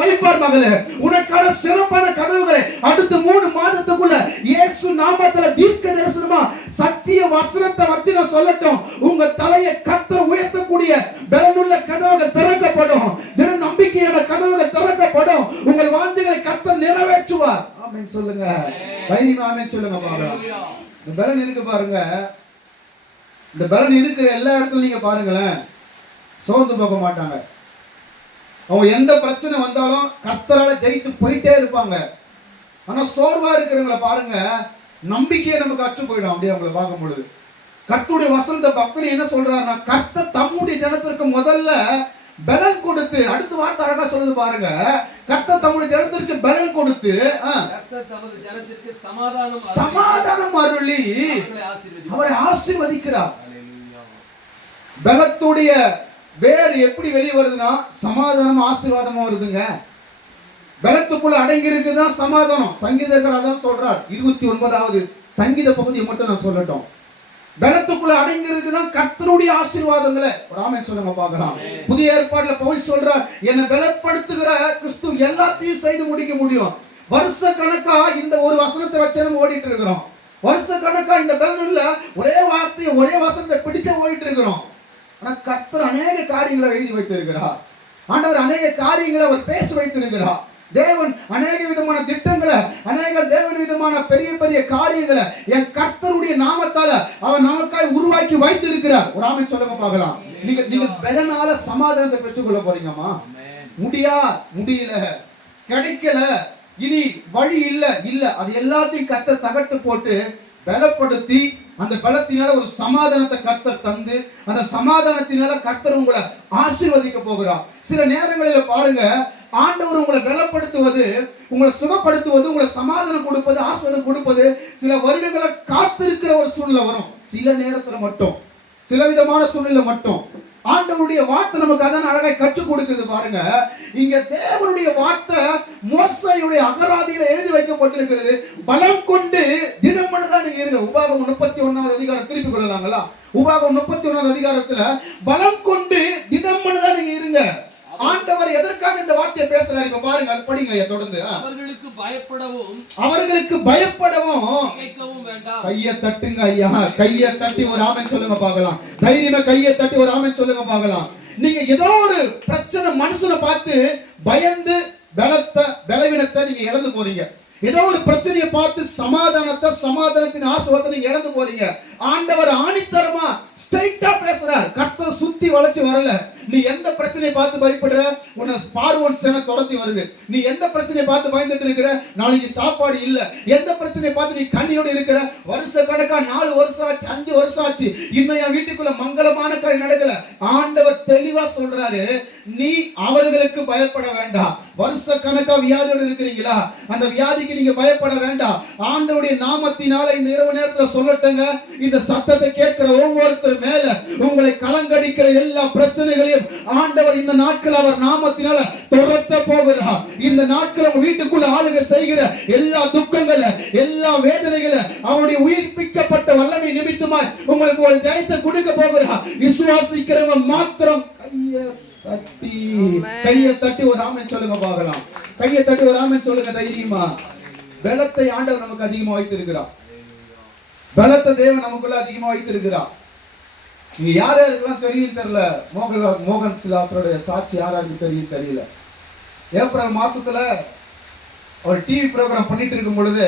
வைப்பார் மகளே உனக்கான சிறப்பான கதவுகளை அடுத்த மூணு மாதத்துக்குள்ள இயேசு நாமத்துல தீர்க்க தரிசனமா சத்திய வசனத்தை வச்சு நான் சொல்லட்டும். உங்க தலையை கத்த உயர்த்தக்கூடிய பலனுள்ள கதவுகள் திறக்கப்படும். தின நம்பிக்கையான கதவுகள் திறக்கப்படும். உங்கள் வாஞ்சைகளை கத்த நிறைவேற்றுவார். ஆமென் சொல்லுங்க. தைரியமா சொல்லுங்க பாருங்க இந்த பலன் இருக்கு பாருங்க. இந்த பலன் இருக்கிற எல்லா இடத்துலயும் நீங்க பாருங்களேன். சோர்ந்து போக மாட்டாங்க. அவங்க எந்த பிரச்சனை வந்தாலும் கர்த்தரால ஜெயித்து போயிட்டே இருப்பாங்க ஆனா சோர்வா இருக்கிறவங்கள பாருங்க நம்பிக்கையை நமக்கு அற்று போயிடும் அப்படியே அவங்கள பார்க்கும் பொழுது கர்த்தருடைய வசந்த பக்தர் என்ன சொல்றாருன்னா கர்த்தர் தம்முடைய ஜனத்திற்கு முதல்ல பலன் கொடுத்து அடுத்த வார்த்தை அழகா சொல்லுது பாருங்க கர்த்தர் தம்முடைய ஜனத்திற்கு பலன் கொடுத்து தமது ஜனத்திற்கு சமாதானம் சமாதானம் அருளி. அவரை ஆசீர்வதிக்கிறார். பலத்துடைய வேர் எப்படி வெளியே வருதுன்னா சமாதானம் ஆசீர்வாதமா வருதுங்க. பலத்துக்குள்ள அடங்கி இருக்குதான் சமாதானம். சங்கீதக்காரர் அதான் சொல்றார். இருபத்தி ஒன்பதாவது சங்கீத பகுதியை மட்டும் நான் சொல்லட்டும். பலத்துக்குள்ள அடங்கி இருக்குதான் கர்த்தருடைய ஆசீர்வாதங்களை ஒரு ஆமென் சொல்லுங்க பார்க்கலாம். புதிய ஏற்பாடுல பவுல் சொல்றார் என்னை பலப்படுத்துகிற கிறிஸ்து எல்லாத்தையும் செய்து முடிக்க முடியும். வருஷ கணக்கா இந்த ஒரு வசனத்தை வச்சு நம்ம ஓடிட்டு இருக்கிறோம். வருஷ கணக்கா இந்த பலனுள்ள ஒரே வார்த்தையை ஒரே வசனத்தை பிடிச்ச ஓடிட்டு இருக்கிறோம். ஆனா கர்த்தர் அநேக காரியங்களை எழுதி வைத்திருக்கிறார். ஆண்டவர் அநேக காரியங்களை அவர் பேச வைத்திருக்கிறார். தேவன் அநேக விதமான திட்டங்களை அநேக தேவன் விதமான பெரிய பெரிய காரியங்களை என் கர்த்தருடைய நாமத்தால அவர் நமக்காய் உருவாக்கி வைத்திருக்கிறார். ஒரு ஆமை சொல்லுங்க பார்க்கலாம். நீங்க நீங்க பலனால சமாதானத்தை பெற்றுக்கொள்ள போறீங்கம்மா. முடியா முடியல கிடைக்கல இனி வழி இல்ல இல்ல. அது எல்லாத்தையும் கத்த தகட்டு போட்டு பலப்படுத்தி அந்த பலத்தினால ஒரு சமாதானத்தை கர்த்தர் தந்து அந்த சமாதானத்தினால கர்த்தர் உங்களை ஆசீர்வதிக்க போகிறார். சில நேரங்களில் பாருங்க ஆண்டவர் உங்களை பலப்படுத்துவது உங்களை சுகப்படுத்துவது உங்களை சமாதானம் கொடுப்பது ஆசீர்வாதம் கொடுப்பது சில வருடங்களை காத்திருக்கிற ஒரு சூழ்நிலை வரும். சில நேரத்தில் மட்டும். சில விதமான சூழ்நிலை மட்டும். ஆண்டவருடைய வார்த்தை நமக்கு அதான் அழகாக கற்றுக் கொடுக்கிறது பாருங்க. இங்க தேவனுடைய வார்த்தை மோசையுடைய அகராதியில எழுதி வைக்கப்பட்டிருக்கிறது. பலம் கொண்டு தினம் தான் நீங்க இருங்க. உபாகம் முப்பத்தி ஒண்ணாவது அதிகாரம் திருப்பி கொள்ளலாங்களா? உபாகம் முப்பத்தி ஒண்ணாவது அதிகாரத்துல பலம் கொண்டு தினம் தான் நீங்க இருங்க ஆண்டவர் எதற்காக இந்த வார்த்தையை பேசுறாரு இப்ப பாருங்க படிங்க தொடர்ந்து. அவர்களுக்கு பயப்படவும் அவர்களுக்கு பயப்படவும். வேண்டாம். கைய தட்டுங்க ஐயா. கைய தட்டி ஒரு ஆமென் சொல்லுங்க பார்க்கலாம். தைரியமா கைய தட்டி ஒரு ஆமென் சொல்லுங்க பார்க்கலாம். நீங்க ஏதோ ஒரு பிரச்சனை மனுஷனை பார்த்து பயந்து பலத்த பலவீனத்தை நீங்க இழந்து போறீங்க. ஏதோ ஒரு பிரச்சனையை பார்த்து சமாதானத்தை சமாதானத்தின் ஆசுவாதத்தை நீங்க இழந்து போறீங்க. ஆண்டவர் ஆணித்தரமா ஸ்ட்ரைட்டா பேசுறார். கர்த்தர் சுத்தி வளைச்சு வரல. நீ எந்த பிரச்சனையை பார்த்து பயப்படுற? உன்னை பார்வோன் சென துரத்தி வருது. நீ எந்த பிரச்சனையை பார்த்து பயந்துட்டு இருக்கிற? நாளைக்கு சாப்பாடு இல்ல. எந்த பிரச்சனையை பார்த்து நீ கண்ணியோட இருக்கிற? வருஷ கணக்கா நாலு வருஷம் ஆச்சு அஞ்சு வருஷம் ஆச்சு. இன்னும் என் வீட்டுக்குள்ள மங்களமான காரியம் நடக்கல. ஆண்டவர் தெளிவா சொல்றாரு நீ அவர்களுக்கு பயப்பட வேண்டாம். வருஷ கணக்கா வியாதியோட இருக்கிறீங்களா? அந்த வியாதிக்கு நீங்க பயப்பட வேண்டாம். ஆண்டவருடைய நாமத்தினால இந்த இரவு நேரத்துல சொல்லட்டுங்க. இந்த சத்தத்தை கேட்கிற ஒவ்வொருத்தர் மேல உங்களை கலங்கடிக்கிற எல்லா பிரச்சனைகளையும் ஆண்டவர் இந்த நாட்கள் அவர் நாமத்தினால துரத்த போகிறார் இந்த நாட்கள் உங்க வீட்டுக்குள்ள ஆளுக செய்கிற எல்லா துக்கங்கள எல்லா வேதனைகளை அவருடைய உயிர்ப்பிக்கப்பட்ட வல்லமை நிமித்தமாய் உங்களுக்கு ஒரு ஜெயத்தை கொடுக்க போகிறார் விசுவாசிக்கிறவன் மாத்திரம் கைய தட்டி கைய தட்டி ஒரு ஆமென் சொல்லுங்க பார்க்கலாம். கைய தட்டி ஒரு ஆமென் சொல்லுங்க தைரியமா. பலத்தை ஆண்டவர் நமக்கு அதிகமா வைத்திருக்கிறார். பலத்தை தேவன் நமக்குள்ள அதிகமா வைத்திருக்கிறார். நீங்க யார் யாருக்கெல்லாம் தெரியும் தெரியல? மோகன் மோகன் சிலாசருடைய சாட்சி யார் யாருக்கு தெரியும் தெரியல. ஏப்ரல் மாசத்துல ஒரு டிவி ப்ரோக்ராம் பண்ணிட்டு இருக்கும் பொழுது